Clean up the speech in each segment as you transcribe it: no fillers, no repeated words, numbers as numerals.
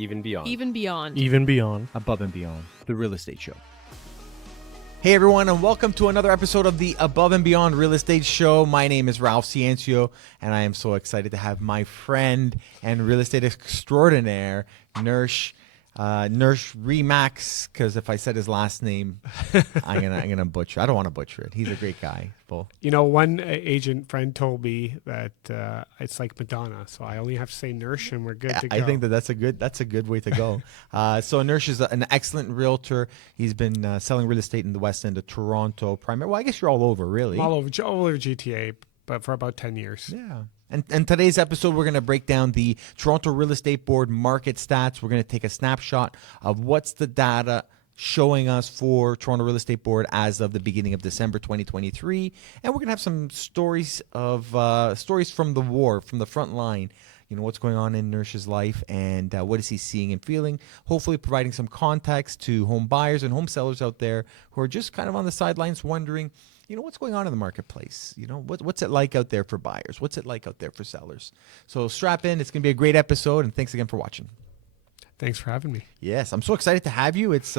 Even beyond. Even beyond. Even beyond. Above and Beyond, the real estate show. Hey everyone, and welcome to another episode of the Above and Beyond Real Estate Show. My name is Ralph Ciancio, and I am so excited to have my friend and real estate extraordinaire, Nirsh Remax, because if I said his last name, I'm gonna butcher. I don't want to butcher it. He's a great guy. You know, one agent friend told me that it's like Madonna, so I only have to say Nirsh and we're good to go. I think that's a good way to go. So Nirsh is an excellent realtor. He's been selling real estate in the West End of Toronto, primarily. Well, I guess you're all over, really. All over GTA, but for about 10 years. Yeah. And today's episode, we're going to break down the Toronto Real Estate Board market stats. We're going to take a snapshot of what's the data showing us for Toronto Real Estate Board as of the beginning of December 2023. And we're going to have some stories from the war, from the front line. You know, what's going on in Nirsh's life and what is he seeing and feeling, hopefully providing some context to home buyers and home sellers out there who are just kind of on the sidelines wondering, you know, what's going on in the marketplace? You know, what's it like out there for buyers? What's it like out there for sellers? So strap in. It's going to be a great episode, and thanks again for watching. Thanks for having me. Yes, I'm so excited to have you. It's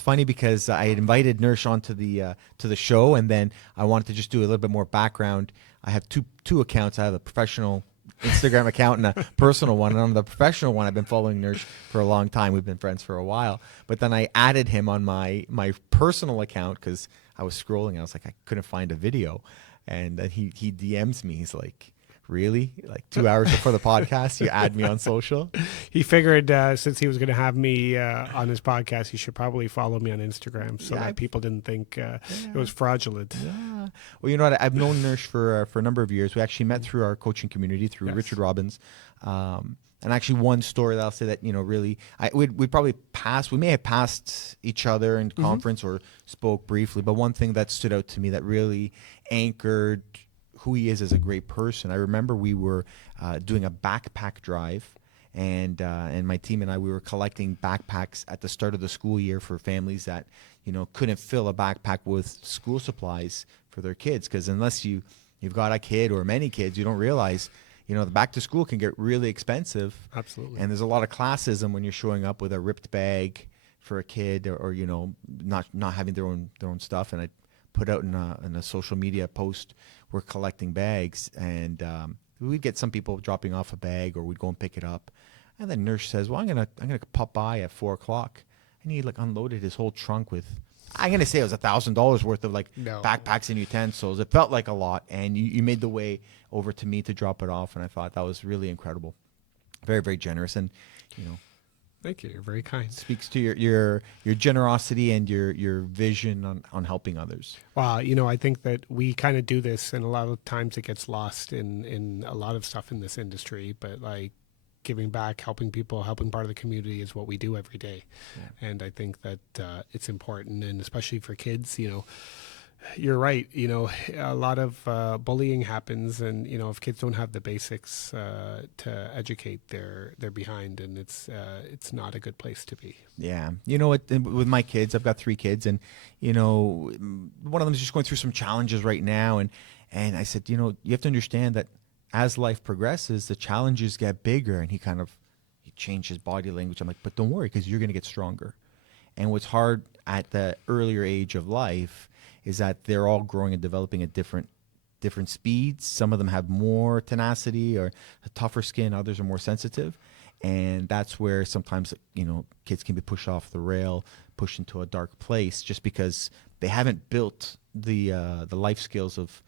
funny because I had invited Nirsh onto the show, and then I wanted to just do a little bit more background. I have two accounts. I have a professional Instagram account and a personal one. And on the professional one, I've been following Nirsh for a long time. We've been friends for a while. But then I added him on my personal account because I was scrolling. I was like, I couldn't find a video. And then he DMs me. He's like, really? Like 2 hours before the podcast, you add me on social? He figured since he was going to have me on his podcast, he should probably follow me on Instagram so that people didn't think it was fraudulent. Yeah. Well, you know what? I've known Nirsh for a number of years. We actually met through our coaching community, through Richard Robbins. And actually one story that I'll say that, you know, really, we may have passed each other in conference or spoke briefly, but one thing that stood out to me that really anchored who he is as a great person. I remember we were doing a backpack drive, and my team and I, we were collecting backpacks at the start of the school year for families that, you know, couldn't fill a backpack with school supplies for their kids. Because unless you've got a kid or many kids, you don't realize, you know, the back to school can get really expensive. Absolutely. And there's a lot of classism when you're showing up with a ripped bag for a kid, or you know, not having their own stuff. And I put out in a social media post, we're collecting bags, and we'd get some people dropping off a bag, or we'd go and pick it up. And then Nirsh says, well, I'm gonna pop by at 4:00, and he like unloaded his whole trunk with, I'm gonna say it was $1,000 worth of backpacks and utensils. It felt like a lot, and you made the way over to me to drop it off, and I thought that was really incredible, very, very generous, and you know. Thank you. You're very kind. Speaks to your generosity and your vision on helping others. Well, you know, I think that we kind of do this, and a lot of times it gets lost in a lot of stuff in this industry. But like giving back, helping people, helping part of the community is what we do every day. Yeah. And I think that it's important, and especially for kids, you know. You're right. You know, a lot of bullying happens, and you know, if kids don't have the basics to educate, they're behind, and it's not a good place to be. Yeah, you know what? With my kids, I've got 3 kids, and you know, one of them is just going through some challenges right now, and I said, you know, you have to understand that as life progresses, the challenges get bigger, and he changed his body language. I'm like, but don't worry, because you're going to get stronger. And what's hard at the earlier age of life is that they're all growing and developing at different speeds. Some of them have more tenacity or a tougher skin. Others are more sensitive. And that's where sometimes, you know, kids can be pushed off the rail, pushed into a dark place just because they haven't built the life skills of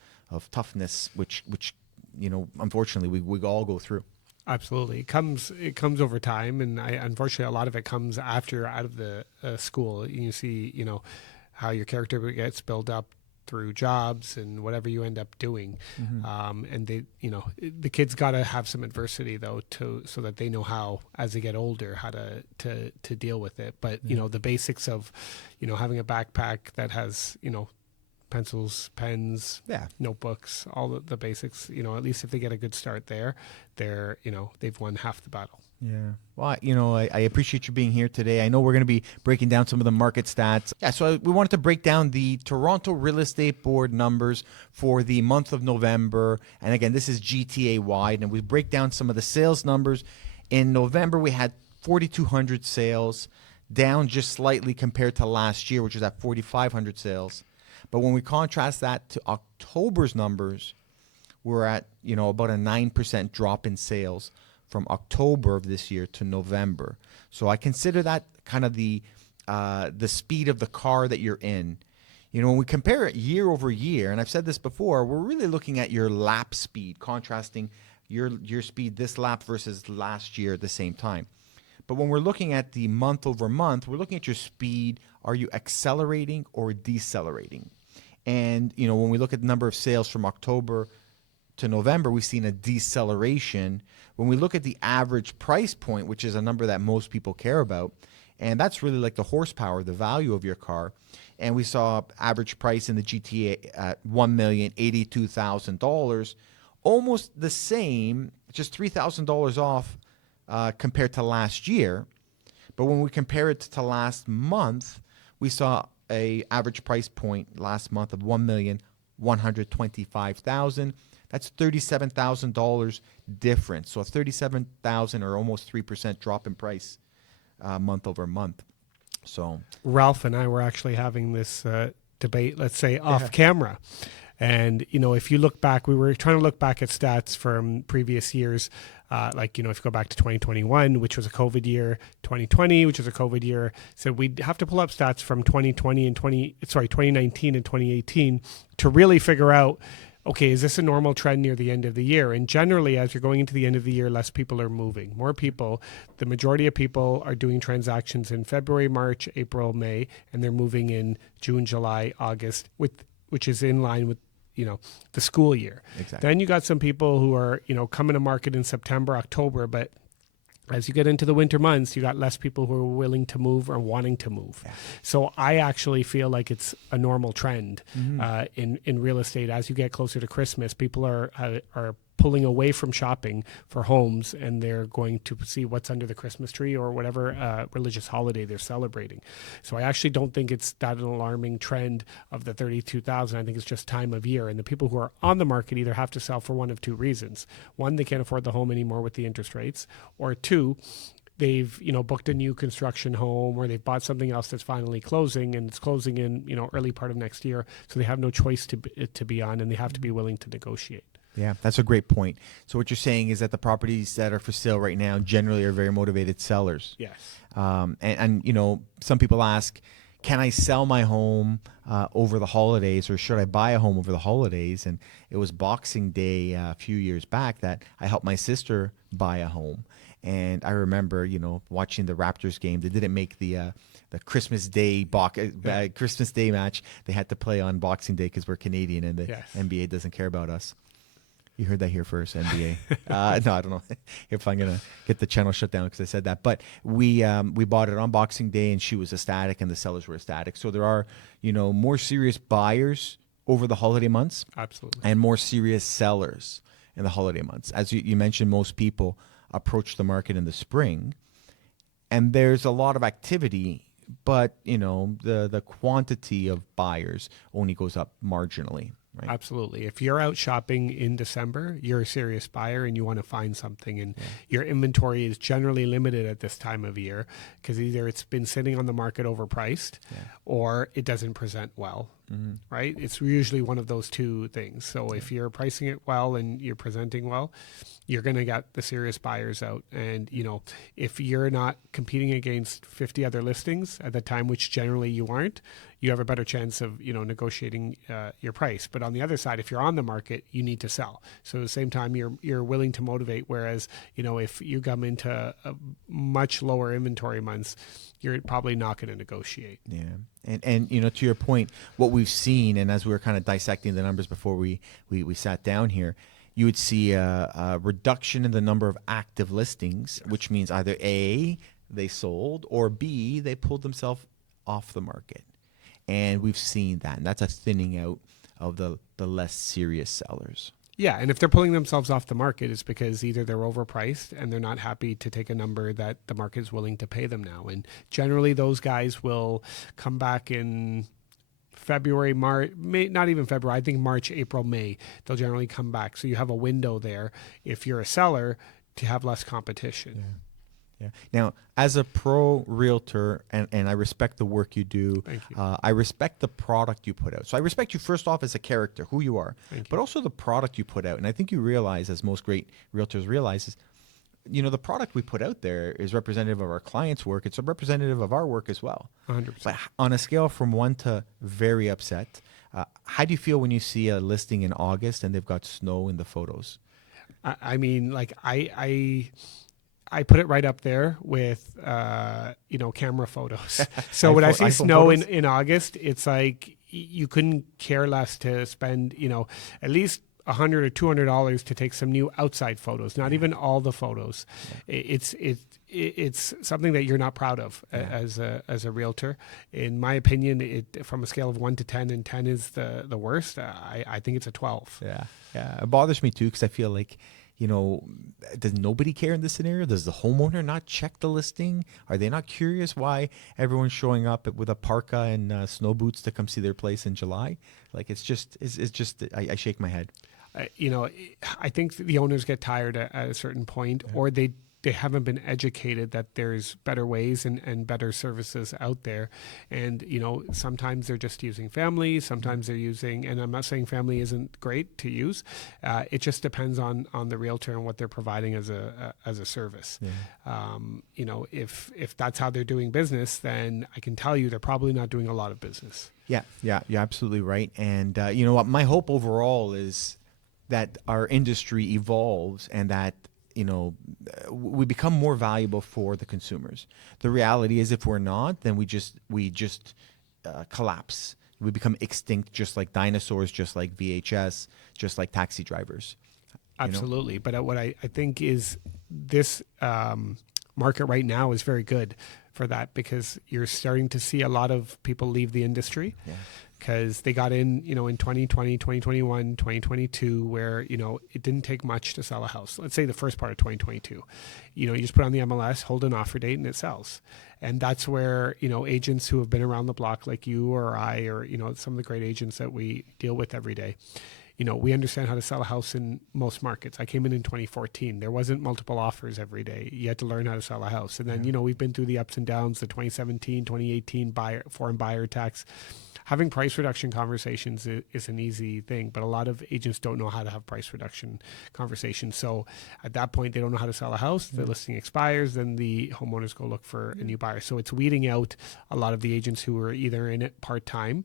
toughness, which you know, unfortunately we all go through. Absolutely. It comes over time, and unfortunately a lot of it comes after you're out of the school. You see, you know, how your character gets built up through jobs and whatever you end up doing. And they, you know, the kids got to have some adversity though, so that they know how, as they get older, how to deal with it. But, you know, the basics of, you know, having a backpack that has, you know, pencils, pens, notebooks, all the basics, you know, at least if they get a good start there, they're, you know, they've won half the battle. Yeah. Well, you know, I appreciate you being here today. I know we're going to be breaking down some of the market stats. Yeah, so we wanted to break down the Toronto Real Estate Board numbers for the month of November. And again, this is GTA wide, and we break down some of the sales numbers. In November, we had 4,200 sales, down just slightly compared to last year, which was at 4,500 sales. But when we contrast that to October's numbers, we're at, about a 9% drop in sales from October of this year to November. So I consider that kind of the speed of the car that you're in. When we compare it year over year, and I've said this before, we're really looking at your lap speed, contrasting your speed this lap versus last year at the same time. But when we're looking at the month over month, we're looking at your speed. Are you accelerating or decelerating? And, when we look at the number of sales from October to November, we've seen a deceleration. When we look at the average price point, which is a number that most people care about, and that's really like the horsepower, the value of your car. And we saw average price in the GTA at $1,082,000, almost the same, just $3,000 off compared to last year. But when we compare it to last month, we saw a average price point last month of $1,125,000. That's $37,000 difference. So a $37,000 or almost 3% drop in price month over month. So Ralph and I were actually having this debate, let's say off camera. And, if you look back, we were trying to look back at stats from previous years. If you go back to 2021, which was a COVID year, 2020, which was a COVID year. So we'd have to pull up stats from 2019 and 2018 to really figure out, okay, is this a normal trend near the end of the year? And generally, as you're going into the end of the year, less people are moving. More people, the majority of people are doing transactions in February, March, April, May, and they're moving in June, July, August, which is in line with the school year. Exactly. Then you got some people who are, coming to market in September, October, but as you get into the winter months, you got less people who are willing to move or wanting to move. Yeah. So I actually feel like it's a normal trend in real estate. As you get closer to Christmas, people are pulling away from shopping for homes, and they're going to see what's under the Christmas tree or whatever religious holiday they're celebrating. So I actually don't think it's that an alarming trend of the 32,000. I think it's just time of year. And the people who are on the market either have to sell for one of two reasons. One, they can't afford the home anymore with the interest rates. Or two, they've booked a new construction home, or they've bought something else that's finally closing, and it's closing in early part of next year. So they have no choice to be on, and they have to be willing to negotiate. Yeah, that's a great point. So what you're saying is that the properties that are for sale right now generally are very motivated sellers. Yes. And some people ask, can I sell my home over the holidays, or should I buy a home over the holidays? And it was Boxing Day a few years back that I helped my sister buy a home. And I remember, watching the Raptors game. They didn't make the Christmas Day Christmas Day match. They had to play on Boxing Day because we're Canadian and the NBA doesn't care about us. You heard that here first, NBA. No, I don't know if I'm going to get the channel shut down because I said that. But we bought it on Boxing Day, and she was ecstatic, and the sellers were ecstatic. So there are, more serious buyers over the holiday months. Absolutely. And more serious sellers in the holiday months. As you mentioned, most people approach the market in the spring, and there's a lot of activity, but, the quantity of buyers only goes up marginally. Right. Absolutely. If you're out shopping in December, you're a serious buyer and you want to find something, and your inventory is generally limited at this time of year because either it's been sitting on the market overpriced or it doesn't present well, right? It's usually one of those two things. So if you're pricing it well and you're presenting well, you're going to get the serious buyers out. And, if you're not competing against 50 other listings at the time, which generally you aren't, you have a better chance of, negotiating your price. But on the other side, if you're on the market, you need to sell. So at the same time, you're willing to motivate. Whereas, if you come into a much lower inventory months, you're probably not going to negotiate. Yeah. And to your point, what we've seen, and as we were kind of dissecting the numbers before we sat down here, you would see a reduction in the number of active listings, which means either A, they sold, or B, they pulled themselves off the market. And we've seen that. And that's a thinning out of the less serious sellers. Yeah, and if they're pulling themselves off the market, it's because either they're overpriced and they're not happy to take a number that the market is willing to pay them now. And generally, those guys will come back in February, March, May, not even February, I think March, April, May, they'll generally come back. So you have a window there, if you're a seller, to have less competition. Yeah. Now, as a pro realtor, and I respect the work you do. Thank you. I respect the product you put out. So I respect you first off as a character, who you are, Thank you. but also the product you put out. And I think you realize, as most great realtors realize, is the product we put out there is representative of our clients' work. It's a representative of our work as well. 100%. But on a scale from 1 to very upset, how do you feel when you see a listing in August and they've got snow in the photos? I mean, like I put it right up there with camera photos. So when I see iPhone snow photos? in August, it's like you couldn't care less to spend at least $100 or $200 to take some new outside photos. Not even all the photos. It's something that you're not proud of as a realtor. In my opinion, from a scale of 1 to 10, and 10 is the worst. I think it's a 12. Yeah. It bothers me too, because I feel like, does nobody care in this scenario? Does the homeowner not check the listing? Are they not curious why everyone's showing up with a parka and snow boots to come see their place in July? Like, it's just, I shake my head. I think the owners get tired at a certain point, or they haven't been educated that there's better ways and better services out there. And, sometimes they're just using family, sometimes they're using, and I'm not saying family isn't great to use. It just depends on the realtor and what they're providing as a service. Yeah. If that's how they're doing business, then I can tell you they're probably not doing a lot of business. Yeah, you're absolutely right. And you know what? My hope overall is that our industry evolves and that we become more valuable for the consumers. The reality is, if we're not, then we just collapse. We become extinct, just like dinosaurs, just like VHS, just like taxi drivers. Absolutely. But what I think is this market right now is very good for that, because you're starting to see a lot of people leave the industry. Yeah. Because they got in, in 2020, 2021, 2022, where, it didn't take much to sell a house. Let's say the first part of 2022, you just put on the MLS, hold an offer date, and it sells. And that's where, agents who have been around the block like you or I, or, some of the great agents that we deal with every day, we understand how to sell a house in most markets. I came in 2014. There wasn't multiple offers every day. You had to learn how to sell a house. And then, we've been through the ups and downs, the 2017, 2018 foreign buyer tax. Having price reduction conversations is an easy thing, but a lot of agents don't know how to have price reduction conversations. So at that point, they don't know how to sell a house. The listing expires, then the homeowners go look for a new buyer. So it's weeding out a lot of the agents who are either in it part-time,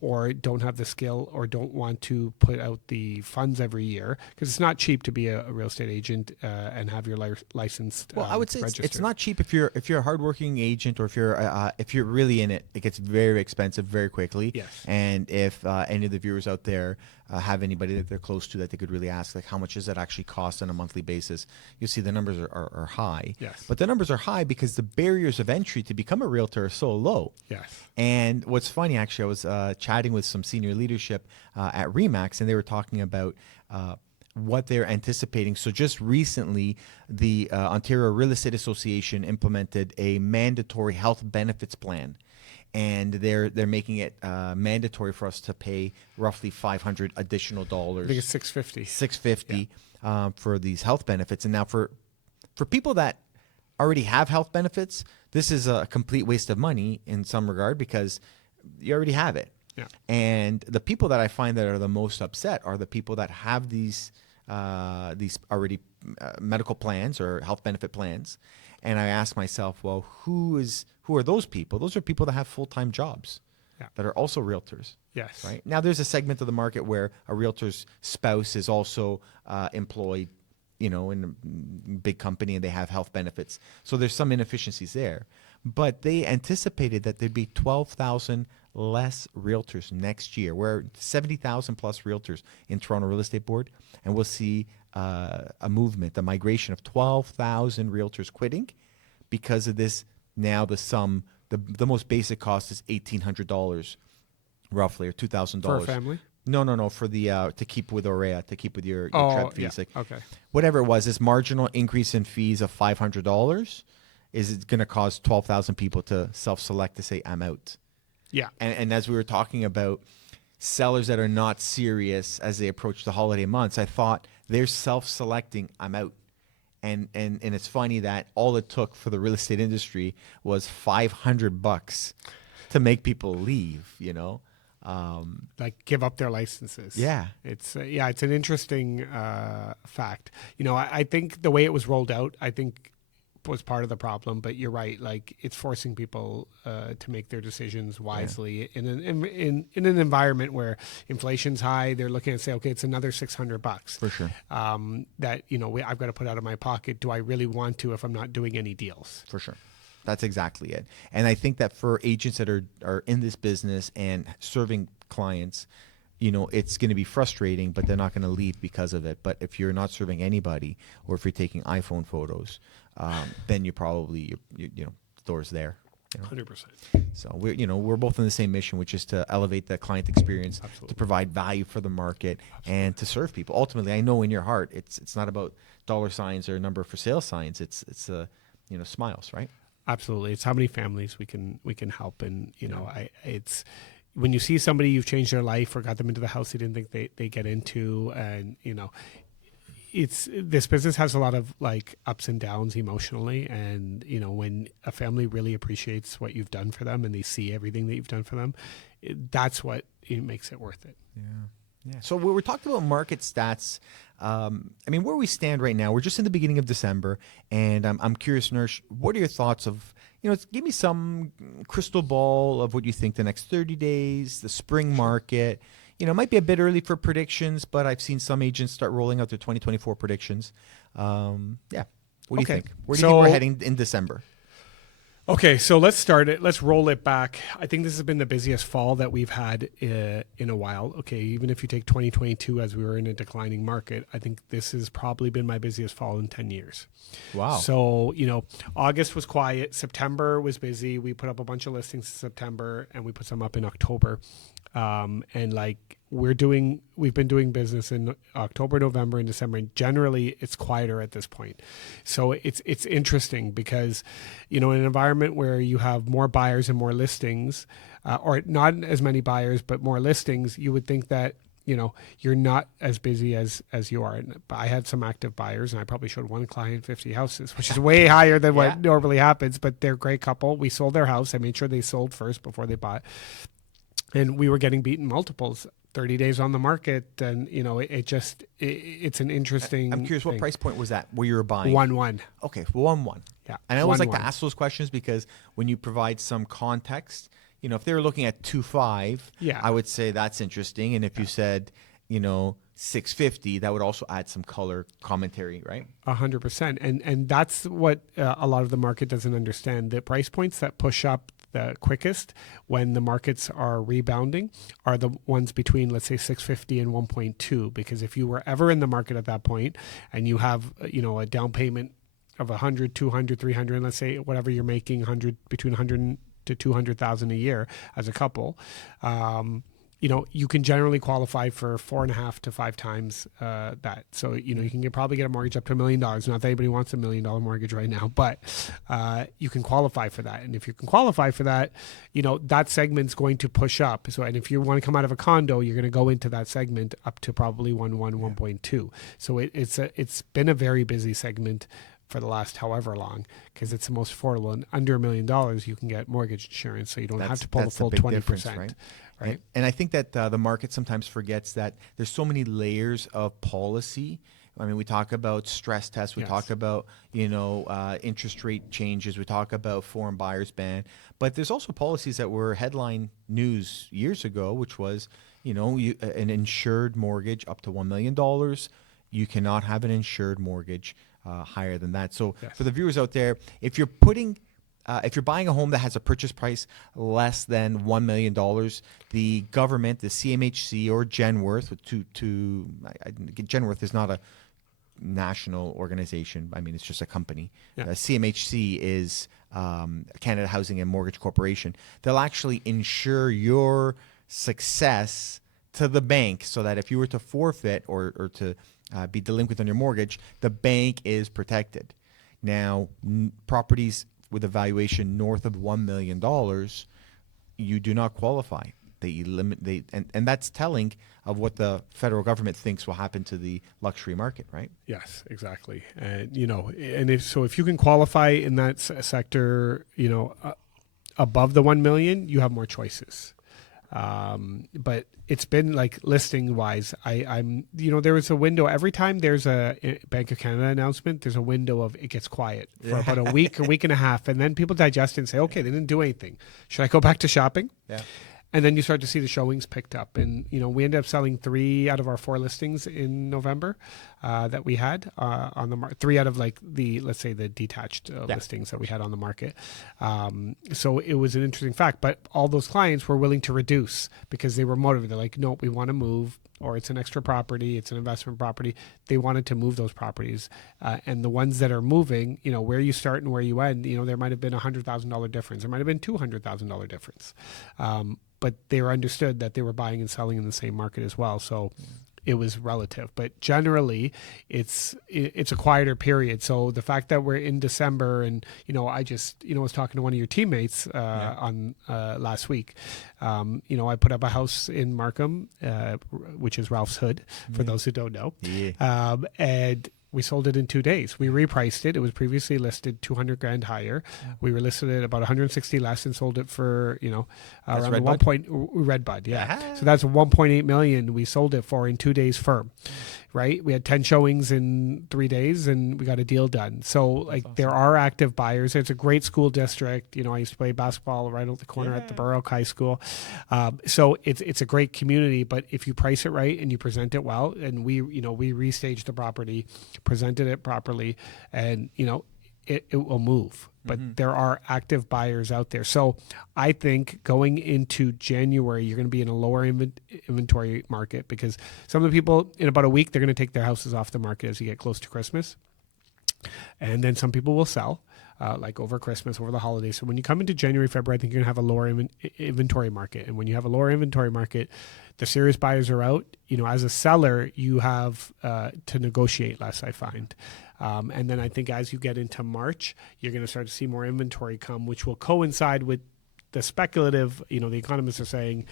or don't have the skill, or don't want to put out the funds every year, because it's not cheap to be a real estate agent and have your license. Well, I would say registered. it's not cheap if you're a hardworking agent, or if you're really in it. It gets very expensive very quickly. Yes. And if any of the viewers out there have anybody that they're close to that they could really ask, like, how much does it actually cost on a monthly basis? You'll see the numbers are high. Yes. But the numbers are high because the barriers of entry to become a realtor are so low. Yes. And what's funny, actually, I was chatting with some senior leadership at RE/MAX, and they were talking about what they're anticipating. So just recently, the Ontario Real Estate Association implemented a mandatory health benefits plan. And they're making it mandatory for us to pay roughly $500 additional dollars. I think it's $650. $650 for these health benefits. And now for people that already have health benefits, this is a complete waste of money in some regard, because you already have it. Yeah. And the people that I find that are the most upset are the people that have these already medical plans or health benefit plans. And I ask myself, well, who are those people? Those are people that have full-time jobs that are also realtors. Yes. Right. Now, there's a segment of the market where a realtor's spouse is also employed, in a big company, and they have health benefits. So there's some inefficiencies there. But they anticipated that there'd be 12,000 less realtors next year. We're 70,000 plus realtors in Toronto Real Estate Board, and we'll see a movement, a migration of 12,000 realtors quitting because of this. Now the most basic cost is $1,800 roughly, or $2,000 For a family? No, for the to keep with OREA, to keep with your TREP fees. Yeah. Okay. Whatever it was, this marginal increase in fees of $500 is going to cause 12,000 people to self-select to say, I'm out. Yeah. And as we were talking about sellers that are not serious as they approach the holiday months, I thought they're self-selecting, I'm out. And it's funny that all it took for the real estate industry was $500 to make people leave, you know? Like give up their licenses. Yeah. It's it's an interesting fact. You know, I think the way it was rolled out, I think was part of the problem. But you're right. Like it's forcing people to make their decisions wisely in an environment where inflation's high. They're looking at say, okay, it's another $600 For sure. that I've got to put out of my pocket. Do I really want to if I'm not doing any deals? For sure. That's exactly it. And I think that for agents that are in this business and serving clients, you know, it's going to be frustrating, but they're not going to leave because of it. But if you're not serving anybody, or if you're taking iPhone photos, then you probably, you know, the door's there. You know? 100%. So we're both in the same mission, which is to elevate the client experience, Absolutely. to provide value for the market, Absolutely. and to serve people. Ultimately, I know in your heart, it's not about dollar signs or number for sale signs. It's smiles, right? Absolutely. It's how many families we can help. And, it's when you see somebody, you've changed their life or got them into the house they didn't think they get into. And, this business has a lot of like ups and downs emotionally. And, when a family really appreciates what you've done for them and they see everything that you've done for them, that's what makes it worth it. Yeah. Yeah. So we're talking about market stats. Where we stand right now, we're just in the beginning of December, and I'm curious, Nirsh, what are your thoughts of, give me some crystal ball of what you think the next 30 days, the spring market. It might be a bit early for predictions, but I've seen some agents start rolling out their 2024 predictions. What do you think? Where do you think we're heading in December? Okay, so let's roll it back. I think this has been the busiest fall that we've had in a while. Okay, even if you take 2022 as we were in a declining market, I think this has probably been my busiest fall in 10 years. Wow. So, August was quiet. September was busy. We put up a bunch of listings in September and we put some up in October. We've been doing business in October, November, and December, and generally it's quieter at this point. So it's interesting because, in an environment where you have more buyers and more listings, or not as many buyers but more listings, you would think that you're not as busy as you are. But I had some active buyers, and I probably showed one client 50 houses, which is way higher than what normally happens. But they're a great couple. We sold their house. I made sure they sold first before they bought. And we were getting beaten multiples, 30 days on the market. And, it's an interesting I'm curious, thing. what price point was that where you were buying? 1-1. Okay, 1-1. Yeah. And I always like 1-1. to ask those questions because when you provide some context, if they were looking at 2.5, I would say that's interesting. And if you said, 650, that would also add some color commentary, right? 100%. And that's what a lot of the market doesn't understand. The price points that push up the quickest when the markets are rebounding are the ones between, let's say, 650 and 1.2. Because if you were ever in the market at that point and you have, a down payment of 100, 200, 300, let's say whatever you're making, between 100 to 200,000 a year as a couple, you can generally qualify for 4.5 to 5 times that. So, you can probably get a mortgage up to $1 million. Not that anybody wants $1 million mortgage right now, but you can qualify for that. And if you can qualify for that, that segment's going to push up. So, and if you want to come out of a condo, you're going to go into that segment up to probably 1.2. So it's been a very busy segment for the last however long, because it's the most affordable. And under $1 million, you can get mortgage insurance, so you don't have to pull the full 20%. Right. And I think that the market sometimes forgets that there's so many layers of policy. We talk about stress tests. We talk about, interest rate changes. We talk about foreign buyers ban. But there's also policies that were headline news years ago, which was, an insured mortgage up to $1 million. You cannot have an insured mortgage higher than that. So for the viewers out there, if you're buying a home that has a purchase price less than $1 million, the government, the CMHC or Genworth, Genworth is not a national organization. It's just a company. CMHC is Canada Housing and Mortgage Corporation. They'll actually insure your success to the bank so that if you were to forfeit or to be delinquent on your mortgage, the bank is protected. Now, properties with a valuation north of $1 million, you do not qualify. They eliminate, and that's telling of what the federal government thinks will happen to the luxury market, right? Yes, exactly. And if you can qualify in that sector, above the 1 million, you have more choices. But it's been like listing wise, there was a window every time there's a Bank of Canada announcement, there's a window of it gets quiet for about a week and a half. And then people digest it and say, okay, they didn't do anything. Should I go back to shopping? Yeah. And then you start to see the showings picked up. And, we ended up selling 3 out of our 4 listings in November that we had on the market. 3 out of let's say the detached listings that we had on the market. So it was an interesting fact. But all those clients were willing to reduce because they were motivated. They're like, no, we want to move, or it's an extra property, it's an investment property. They wanted to move those properties. And the ones that are moving, where you start and where you end, there might have been $100,000 difference. There might have been $200,000 difference. But they were understood that they were buying and selling in the same market as well. So it was relative. But generally, it's a quieter period. So the fact that we're in December and, I just, was talking to one of your teammates on last week. I put up a house in Markham, which is Ralph's Hood, for those who don't know. Yeah. And we sold it in 2 days. We repriced it. It was previously listed $200,000 higher. We were listed at about 160 less and sold it for, around the 1 point Redbud. Yeah. Uh-huh. So that's 1.8 million we sold it for in 2 days firm. Right. We had 10 showings in 3 days and we got a deal done. So awesome. There are active buyers. It's a great school district. I used to play basketball right at the corner at the Borough High School. So it's a great community, but if you price it right and you present it well, and we restaged the property, presented it properly, and, it will move. But there are active buyers out there. So I think going into January, you're going to be in a lower inventory market because some of the people in about a week, they're going to take their houses off the market as you get close to Christmas. And then some people will sell over Christmas, over the holidays. So when you come into January, February, I think you're going to have a lower inventory market. And when you have a lower inventory market, the serious buyers are out. As a seller, you have to negotiate less, I find. And then I think as you get into March, you're going to start to see more inventory come, which will coincide with the speculative, the economists are saying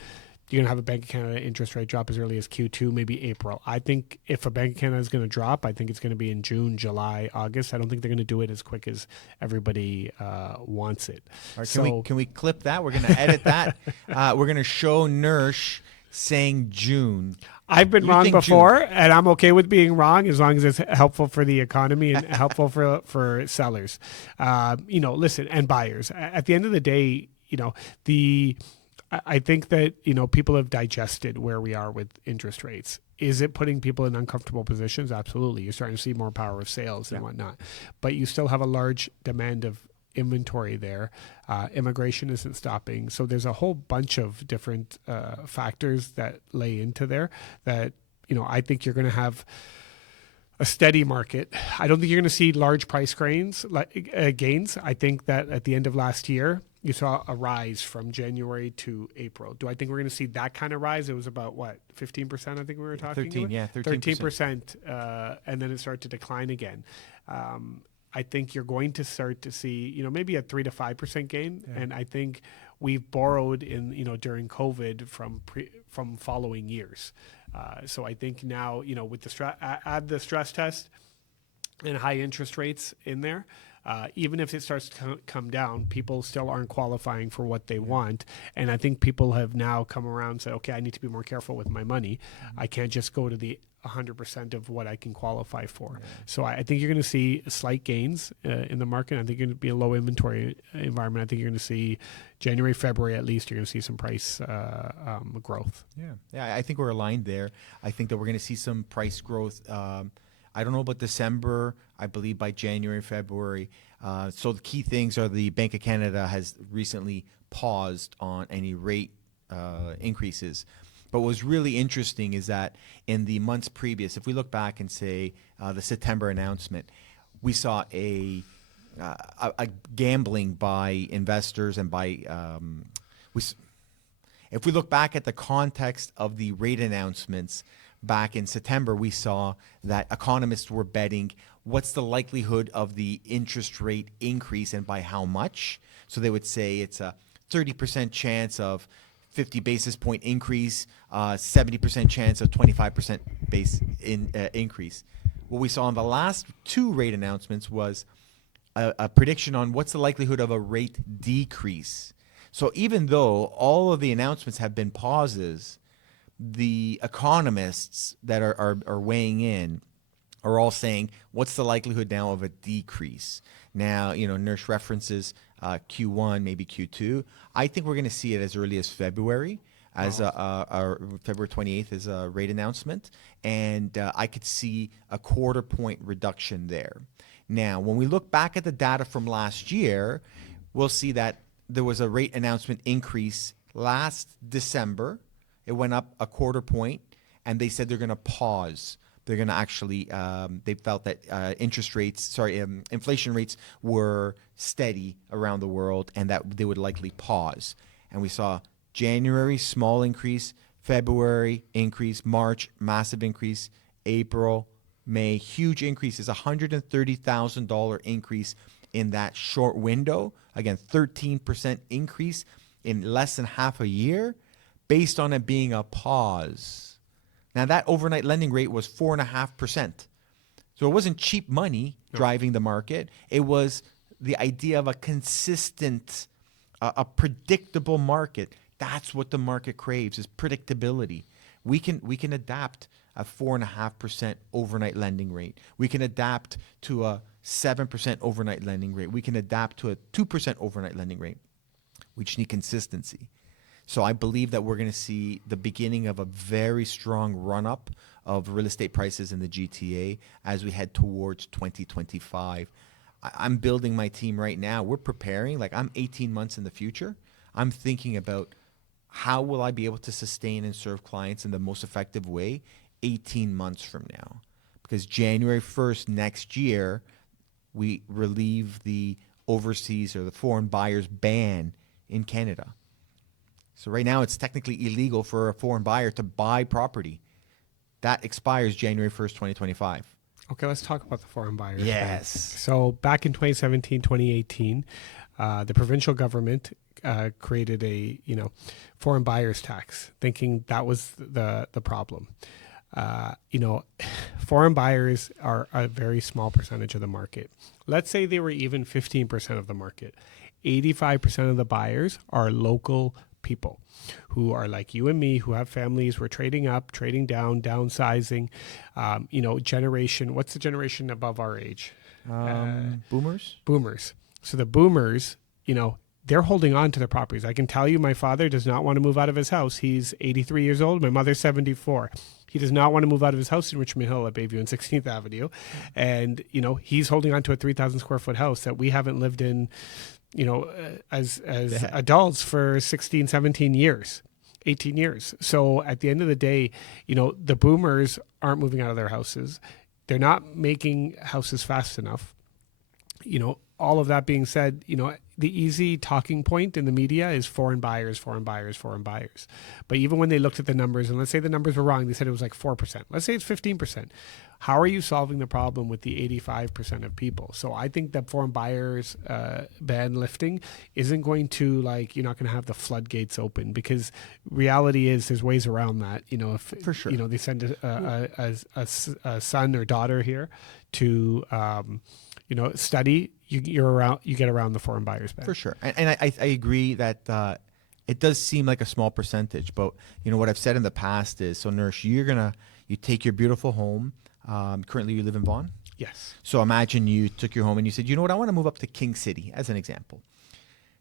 you're going to have a Bank of Canada interest rate drop as early as Q2, maybe April. I think if a Bank of Canada is going to drop, I think it's going to be in June, July, August. I don't think they're going to do it as quick as everybody wants it. All right, can we clip that? We're going to edit that. We're going to show Nirsh saying June. I've been wrong before, and I'm okay with being wrong as long as it's helpful for the economy and helpful for sellers. Listen, and buyers. At the end of the day, I think that, people have digested where we are with interest rates. Is it putting people in uncomfortable positions? Absolutely. You're starting to see more power of sales and whatnot. But you still have a large demand of inventory there. Immigration isn't stopping. So there's a whole bunch of different factors that lay into there that, I think you're going to have a steady market. I don't think you're going to see large price gains. I think that at the end of last year, you saw a rise from January to April. Do I think we're going to see that kind of rise? It was about, 15%, I think we were talking 13, about? Yeah, 13%. And then it started to decline again. I think you're going to start to see, maybe a 3 to 5% gain. Yeah. And I think we've borrowed during COVID from following years. So I think now, with the add the stress test and high interest rates in there, even if it starts to come down, people still aren't qualifying for what they want. And I think people have now come around and said, okay, I need to be more careful with my money. I can't just go to the 100% of what I can qualify for. Yeah. So I think you're going to see slight gains in the market. I think you're going to be a low inventory environment. I think you're going to see January, February, at least, you're going to see some price growth. Yeah, I think we're aligned there. I think that we're going to see some price growth. I don't know about December. I believe by January, February. So the key things are the Bank of Canada has recently paused on any rate increases. But what's really interesting is that in the months previous, if we look back and say the September announcement, we saw a gambling by investors and by if we look back at the context of the rate announcements back in September, we saw that economists were betting what's the likelihood of the interest rate increase and by how much. So they would say it's a 30% chance of 50 basis point increase, 70% chance of 25% increase. What we saw in the last two rate announcements was a prediction on what's the likelihood of a rate decrease. So even though all of the announcements have been pauses, the economists that are weighing in are all saying, what's the likelihood now of a decrease? Now, Nirsh references Q1, maybe Q2. I think we're going to see it as early as February, as our February 28th is a rate announcement. And I could see a 1/4 point reduction there. Now, when we look back at the data from last year, we'll see that there was a rate announcement increase last December. It went up a 1/4 point, and they said they're going to pause. They're going to actually, they felt that inflation rates were steady around the world and that they would likely pause. And we saw January, small increase, February, increase, March, massive increase, April, May, huge increases, $130,000 increase in that short window. Again, 13% increase in less than half a year based on it being a pause. Now, that overnight lending rate was 4.5%. So it wasn't cheap money driving the market. It was the idea of a consistent, a predictable market. That's what the market craves, is predictability. We can adapt a 4.5% overnight lending rate. We can adapt to a 7% overnight lending rate. We can adapt to a 2% overnight lending rate. We just need consistency. So I believe that we're going to see the beginning of a very strong run-up of real estate prices in the GTA as we head towards 2025. I'm building my team right now. We're preparing. Like, I'm 18 months in the future. I'm thinking about how will I be able to sustain and serve clients in the most effective way 18 months from now. Because January 1st next year, we relieve the overseas or the foreign buyers ban in Canada. So right now, it's technically illegal for a foreign buyer to buy property. That expires January 1st, 2025. Okay, let's talk about the foreign buyers. Yes. So back in 2017, 2018, the provincial government created a foreign buyers tax, thinking that was the problem. Foreign buyers are a very small percentage of the market. Let's say they were even 15% of the market. 85% of the buyers are local people who are like you and me, who have families. We're trading up, trading down, downsizing. Generation. What's the generation above our age? Boomers. Boomers. So the boomers, they're holding on to their properties. I can tell you, my father does not want to move out of his house. He's 83 years old. My mother's 74. He does not want to move out of his house in Richmond Hill at Bayview and 16th Avenue. And, he's holding on to a 3,000 square foot house that we haven't lived in, as adults for 16, 17 years, 18 years. So at the end of the day, the boomers aren't moving out of their houses. They're not making houses fast enough. All of that being said, the easy talking point in the media is foreign buyers, foreign buyers, foreign buyers. But even when they looked at the numbers, and let's say the numbers were wrong, they said it was like 4%. Let's say it's 15%. How are you solving the problem with the 85% of people? So I think that foreign buyers ban lifting isn't going to, you're not going to have the floodgates open, because reality is there's ways around that. If For sure. they send a son or daughter here to study, you get around the foreign buyers ban. For sure. And I agree that it does seem like a small percentage, but what I've said in the past is, so Nirsh, you take your beautiful home. Currently you live in Vaughan? Yes. So imagine you took your home and you said, you know what, I want to move up to King City, as an example.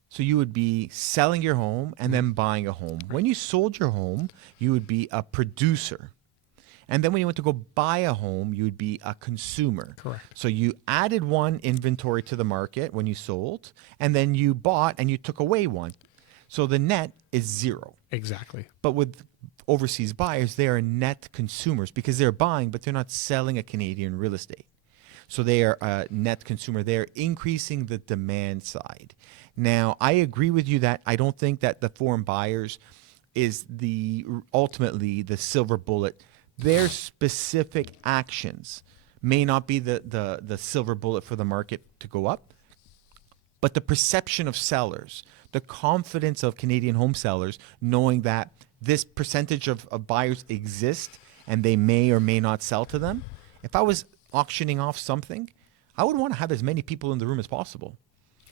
So you would be selling your home and then buying a home. When you sold your home, you would be a producer. And then when you went to go buy a home, you would be a consumer. Correct. So you added one inventory to the market when you sold, and then you bought and you took away one. So the net is zero. Exactly. But with overseas buyers, they are net consumers because they're buying, but they're not selling a Canadian real estate. So they are a net consumer. They're increasing the demand side. Now, I agree with you that I don't think that the foreign buyers is ultimately the silver bullet. Their specific actions may not be the silver bullet for the market to go up, but the perception of sellers, the confidence of Canadian home sellers, knowing that this percentage of buyers exist and they may or may not sell to them. If I was auctioning off something, I would want to have as many people in the room as possible.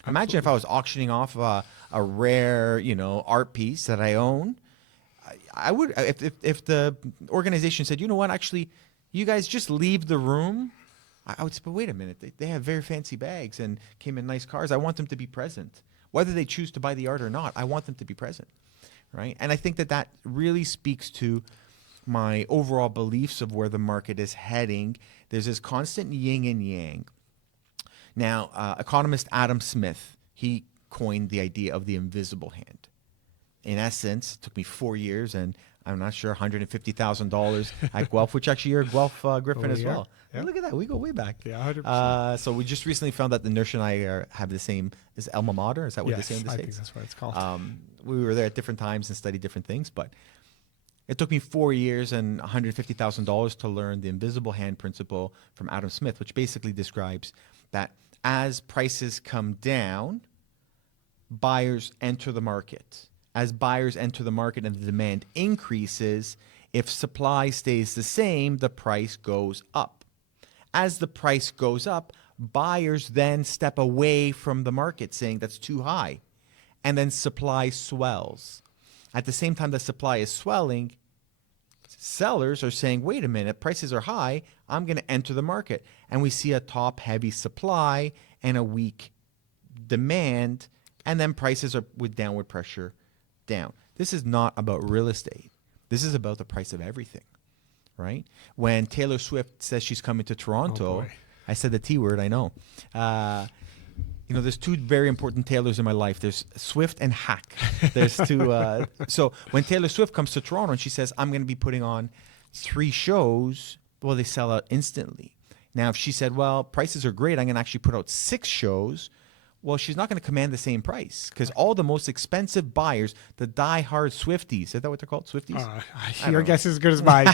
Imagine if I was auctioning off a rare, art piece that I own. I would, if the organization said, you know what, actually, you guys just leave the room. I would say, but wait a minute, they have very fancy bags and came in nice cars. I want them to be present. Whether they choose to buy the art or not, I want them to be present, right? And I think that really speaks to my overall beliefs of where the market is heading. There's this constant yin and yang. Now, economist Adam Smith, he coined the idea of the invisible hand. In essence, it took me 4 years and I'm not sure, $150,000 at Guelph, which actually you're a Guelph Griffin as well. Yeah. Look at that. We go way back. Yeah, 100%. So we just recently found out that Nirsh and I have the same, is alma mater? Is that what they say in the I States? think that's what it's called. We were there at different times and studied different things, but it took me 4 years and $150,000 to learn the invisible hand principle from Adam Smith, which basically describes that as prices come down, buyers enter the market. As buyers enter the market and the demand increases, if supply stays the same, the price goes up. As the price goes up, buyers then step away from the market saying that's too high. And then supply swells. At the same time that supply is swelling, sellers are saying, wait a minute, prices are high, I'm going to enter the market. And we see a top-heavy supply and a weak demand, and then prices are with downward pressure down. This is not about real estate. This is about the price of everything, right? When Taylor Swift says she's coming to Toronto, I said the T word, I know. There's two very important Taylors in my life. There's Swift and Hack. There's two. So when Taylor Swift comes to Toronto and she says, I'm going to be putting on 3 shows, well, they sell out instantly. Now, if she said, well, prices are great, I'm going to actually put out 6 shows, well, she's not going to command the same price because all the most expensive buyers, the die-hard Swifties, is that what they're called, Swifties? Your guess is as good as mine.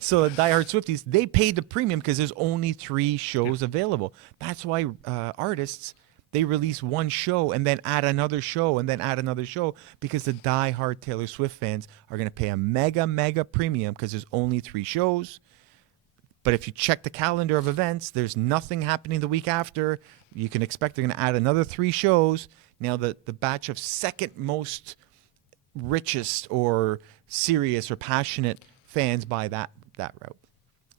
So the die-hard Swifties, they paid the premium because there's only 3 shows available. That's why artists, they release 1 show and then add another show and then add another show because the die-hard Taylor Swift fans are going to pay a mega premium because there's only 3 shows. But if you check the calendar of events, there's nothing happening the week after. You can expect they're going to add another 3 shows. Now, the batch of second most richest or serious or passionate fans buy that route.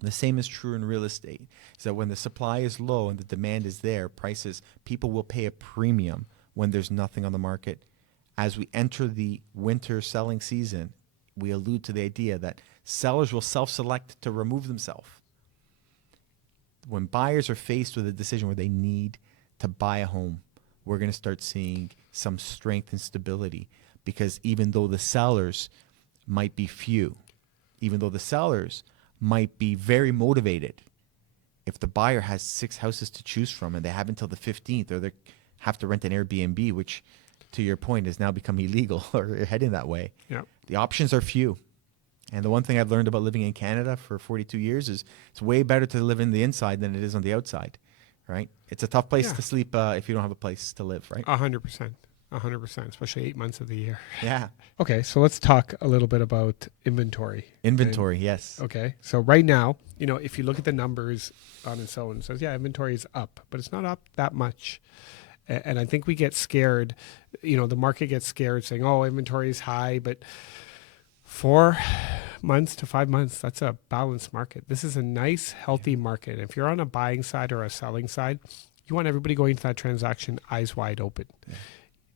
The same is true in real estate. Is that when the supply is low and the demand is there, people will pay a premium when there's nothing on the market. As we enter the winter selling season, we allude to the idea that sellers will self-select to remove themselves. When buyers are faced with a decision where they need to buy a home, we're going to start seeing some strength and stability because even though the sellers might be few, even though the sellers might be very motivated, if the buyer has 6 houses to choose from and they have until the 15th or they have to rent an Airbnb, which to your point has now become illegal or heading that way, the options are few. And the one thing I've learned about living in Canada for 42 years is it's way better to live in the inside than it is on the outside, right? It's a tough place to sleep if you don't have a place to live, right? 100%. 100%, especially 8 months of the year. Yeah. Okay, so let's talk a little bit about inventory. Yes. Okay, so right now, if you look at the numbers on its own, it says, inventory is up, but it's not up that much. And I think we get scared, the market gets scared saying, oh, inventory is high, but 4 months to 5 months, that's a balanced market. This is a nice, healthy market. If you're on a buying side or a selling side, you want everybody going into that transaction eyes wide open. Yeah.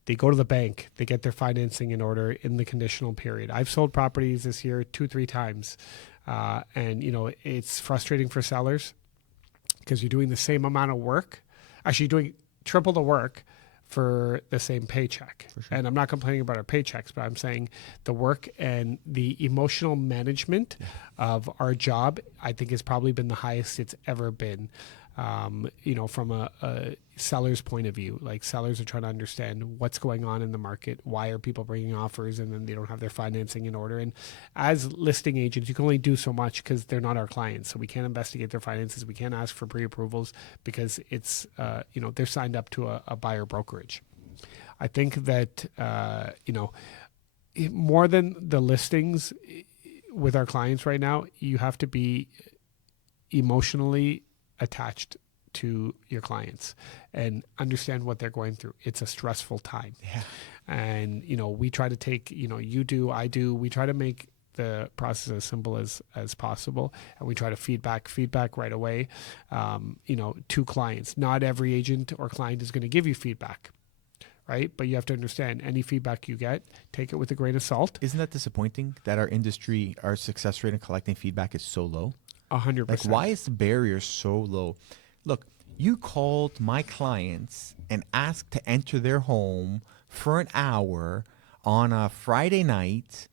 They go to the bank, they get their financing in order in the conditional period. I've sold properties this year 2-3 times. And it's frustrating for sellers because you're doing the same amount of work. Actually, you're doing triple the work for the same paycheck. Sure. And I'm not complaining about our paychecks, but I'm saying the work and the emotional management of our job, I think has probably been the highest it's ever been. From a seller's point of view, like sellers are trying to understand what's going on in the market. Why are people bringing offers and then they don't have their financing in order? And as listing agents, you can only do so much because they're not our clients. So we can't investigate their finances. We can't ask for pre-approvals because it's, they're signed up to a buyer brokerage. I think that, more than the listings with our clients right now, you have to be emotionally attached to your clients and understand what they're going through. It's a stressful time. Yeah. And, we try to take, you do, I do, we try to make the process as simple as possible. And we try to feedback right away, to clients. Not every agent or client is going to give you feedback, right? But you have to understand any feedback you get, take it with a grain of salt. Isn't that disappointing that our industry, our success rate in collecting feedback is so low? 100%. Like, why is the barrier so low? Look, you called my clients and asked to enter their home for an hour on a Friday night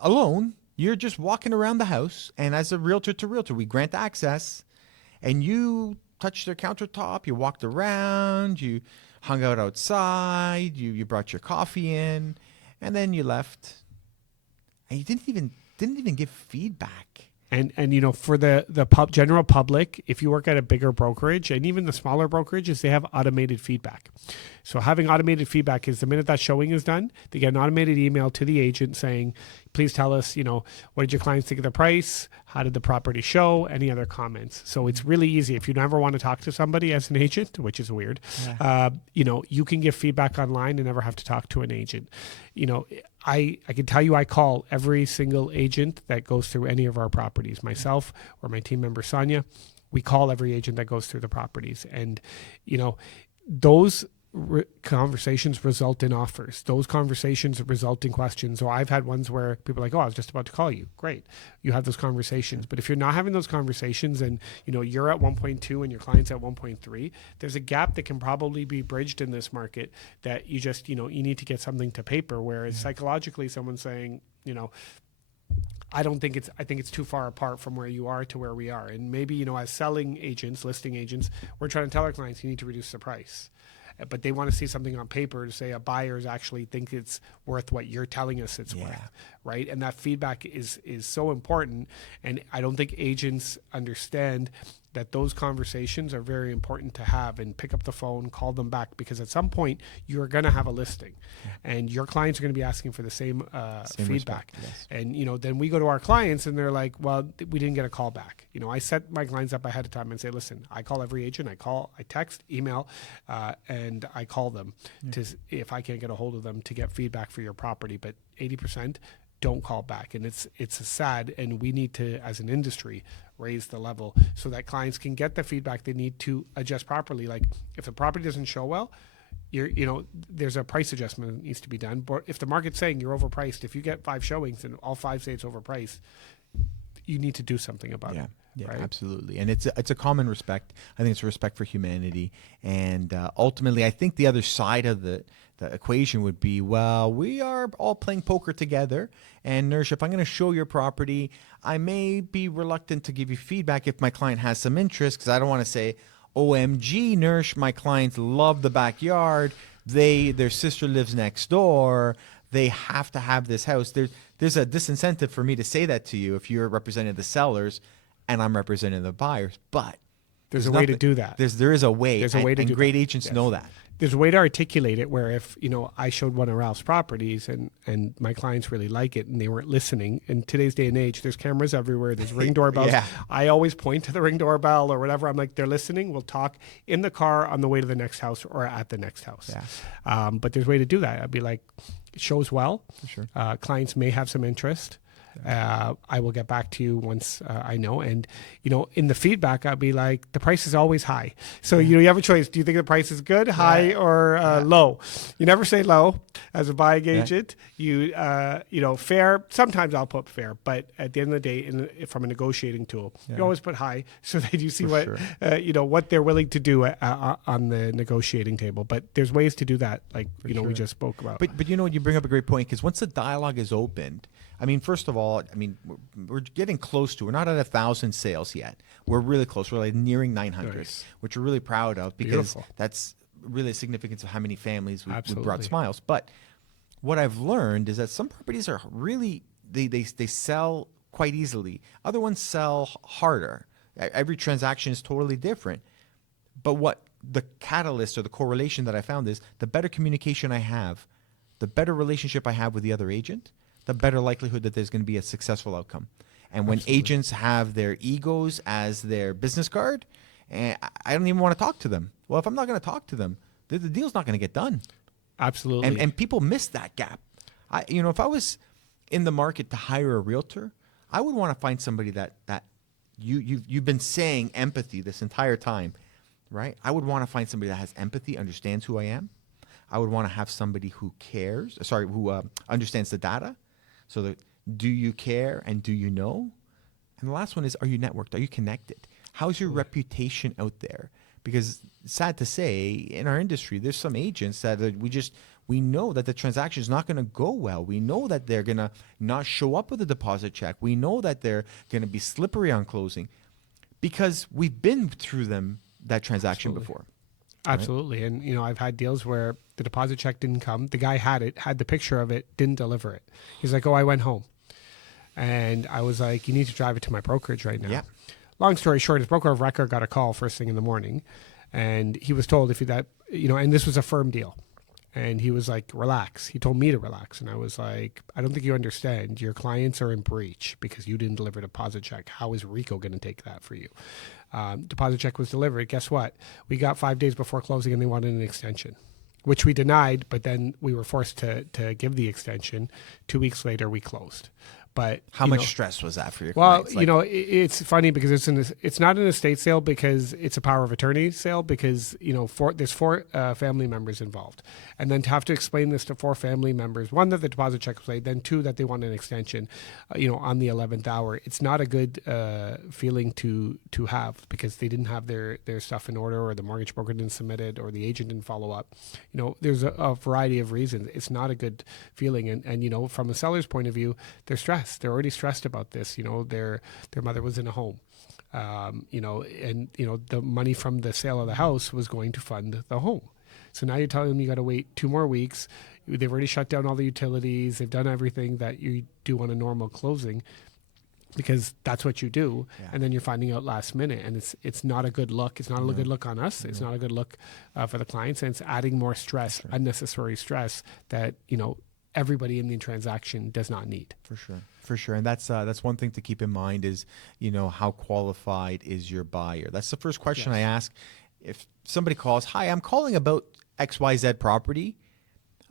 alone. You're just walking around the house, and as a realtor to realtor, we grant access, and you touched their countertop, you walked around, you hung out outside, you brought your coffee in, and then you left, and you didn't even give feedback. And for the general public, if you work at a bigger brokerage, and even the smaller brokerages, they have automated feedback. So having automated feedback is the minute that showing is done, they get an automated email to the agent saying, please tell us, what did your clients think of the price? How did the property show? Any other comments? So it's really easy. If you never want to talk to somebody as an agent, which is weird, you can give feedback online and never have to talk to an agent. I can tell you I call every single agent that goes through any of our properties, myself or my team member, Sonia. We call every agent that goes through the properties. And, those conversations result in offers. Those conversations result in questions. So I've had ones where people are like, oh, I was just about to call you. Great. You have those conversations. But if you're not having those conversations and, you're at 1.2 and your client's at 1.3, there's a gap that can probably be bridged in this market that you just, you need to get something to paper. Whereas psychologically someone's saying, I think it's too far apart from where you are to where we are. And maybe, as selling agents, listing agents, we're trying to tell our clients you need to reduce the price. But they want to see something on paper to say a buyer's actually think it's worth what you're telling us it's worth, right? And that feedback is so important. And I don't think agents understand that those conversations are very important to have, and pick up the phone, call them back, because at some point you're going to have a listing and your clients are going to be asking for the same feedback. Yes. And, then we go to our clients and they're like, well, we didn't get a call back. I set my clients up ahead of time and say, listen, I call every agent, I text, email, and I call them to, if I can't get a hold of them, to get feedback for your property. But 80% don't call back. And it's sad. And we need to, as an industry, raise the level so that clients can get the feedback they need to adjust properly. Like if the property doesn't show well, there's a price adjustment that needs to be done. But if the market's saying you're overpriced, if you get 5 showings and all 5 say it's overpriced, you need to do something about it. Yeah, right? Absolutely. And it's a common respect. I think it's a respect for humanity. And ultimately, I think the other side of the equation would be, well, we are all playing poker together. And Nirsh, if I'm going to show your property, I may be reluctant to give you feedback if my client has some interest, because I don't want to say, OMG, Nirsh, my clients love the backyard. Their sister lives next door. They have to have this house. There's a disincentive for me to say that to you if you're representing the sellers and I'm representing the buyers. But there's a way to do that. There is a way. There's a way to do that. And great agents know that. There's a way to articulate it where if, I showed one of Ralph's properties and my clients really like it and they weren't listening. In today's day and age, there's cameras everywhere. There's Ring doorbells. Yeah. I always point to the Ring doorbell or whatever. I'm like, they're listening. We'll talk in the car on the way to the next house or at the next house. Yeah. But there's a way to do that. I'd be like, it shows well. For sure. Clients may have some interest. I will get back to you once I know. And, in the feedback, I'll be like, the price is always high. So, you have a choice. Do you think the price is good, high, or low? You never say low as a buying agent. You, fair. Sometimes I'll put fair. But at the end of the day, from a negotiating tool, you always put high so that you see what they're willing to do on the negotiating table. But there's ways to do that, like, we just spoke about. But you bring up a great point, because once the dialogue is opened, first of all, we're getting close to, we're not at 1,000 sales yet. We're really close. We're like nearing 900, nice. Which we're really proud of, because Beautiful. That's really a significance of how many families we brought Absolutely. smiles. But what I've learned is that some properties are really, they sell quite easily. Other ones sell harder. Every transaction is totally different. But what the catalyst or the correlation that I found is the better communication I have, the better relationship I have with the other agent, the better likelihood that there's going to be a successful outcome. And when Absolutely. agents have their egos as their business card, and I don't even want to talk to them. Well, if I'm not going to talk to them, the deal's not going to get done. Absolutely. And people miss that gap. If I was in the market to hire a realtor, I would want to find somebody that you've been saying empathy this entire time, right? I would want to find somebody that has empathy, understands who I am. I would want to have somebody who who understands the data. So that, do you care and do you know? And the last one is, are you networked? Are you connected? How's your reputation out there? Because sad to say, in our industry, there's some agents that we know that the transaction is not going to go well. We know that they're going to not show up with a deposit check. We know that they're going to be slippery on closing because we've been through that transaction before. Absolutely. Right? And, I've had deals where the deposit check didn't come. The guy had the picture of it, didn't deliver it. He's like, oh, I went home. And I was like, you need to drive it to my brokerage right now. Yeah. Long story short, his broker of record got a call first thing in the morning. And he was told and this was a firm deal. And he was like, relax. He told me to relax. And I was like, I don't think you understand. Your clients are in breach because you didn't deliver a deposit check. How is Rico going to take that for you? Deposit check was delivered. Guess what? We got 5 days before closing and they wanted an extension, which we denied. But then we were forced to give the extension. 2 weeks later, we closed. But how much stress was that for your clients? Well, it's funny because it's not an estate sale because it's a power of attorney sale because, there's four family members involved. And then to have to explain this to four family members, one, that the deposit check was late, then two, that they want an extension, on the 11th hour. It's not a good feeling to have because they didn't have their stuff in order or the mortgage broker didn't submit it or the agent didn't follow up. There's a variety of reasons. It's not a good feeling. And from a seller's point of view, they're stressed. They're already stressed about this. Their mother was in a home, the money from the sale of the house was going to fund the home. So now you're telling them you got to wait 2 more weeks. They've already shut down all the utilities. They've done everything that you do on a normal closing because that's what you do. Yeah. And then you're finding out last minute, and it's not a good look. It's not a good look on us. It's not a good look for the clients, and it's adding more stress, unnecessary stress that everybody in the transaction does not need. For sure. And that's one thing to keep in mind is, how qualified is your buyer? That's the first question I ask. If somebody calls, hi, I'm calling about XYZ property.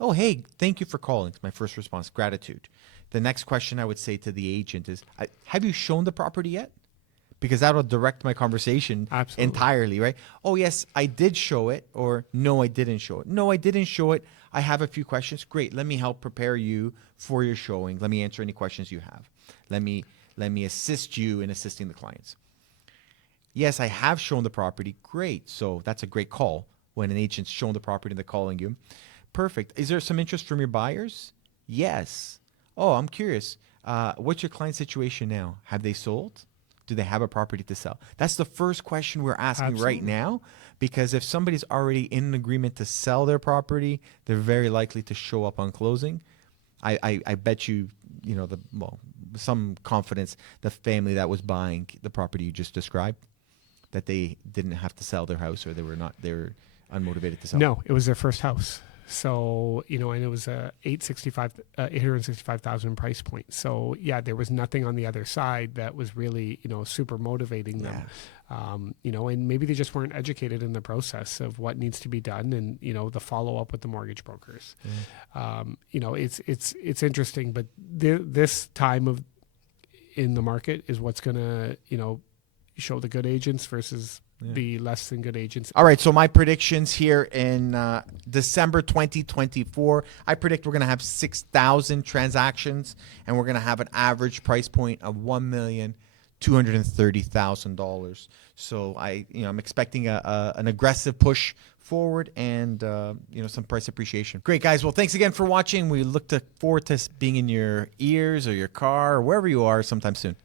Oh, hey, thank you for calling. It's my first response, gratitude. The next question I would say to the agent is, have you shown the property yet? Because that'll direct my conversation entirely, right? Oh, yes, I did show it, or no, I didn't show it. No, I didn't show it. I have a few questions. Great. Let me help prepare you for your showing. Let me answer any questions you have. Let me assist you in assisting the clients. Yes, I have shown the property. Great. So that's a great call when an agent's shown the property and they're calling you. Perfect. Is there some interest from your buyers? Yes. Oh, I'm curious. What's your client situation now? Have they sold? Do they have a property to sell? That's the first question we're asking right now, because if somebody's already in an agreement to sell their property, they're very likely to show up on closing. I bet you, some confidence, the family that was buying the property you just described, that they didn't have to sell their house or they were unmotivated to sell. No, it was their first house. So, and it was a $865,000 price point. So yeah, there was nothing on the other side that was really, super motivating them. And maybe they just weren't educated in the process of what needs to be done and, the follow up with the mortgage brokers. It's interesting, but this time in the market is what's going to, show the good agents versus the less than good agents. All right, so my predictions here in December 2024, I predict we're going to have 6,000 transactions, and we're going to have an average price point of $1,230,000. So I'm expecting an aggressive push forward and some price appreciation. Great, guys. Well, thanks again for watching. We look forward to being in your ears or your car or wherever you are sometime soon.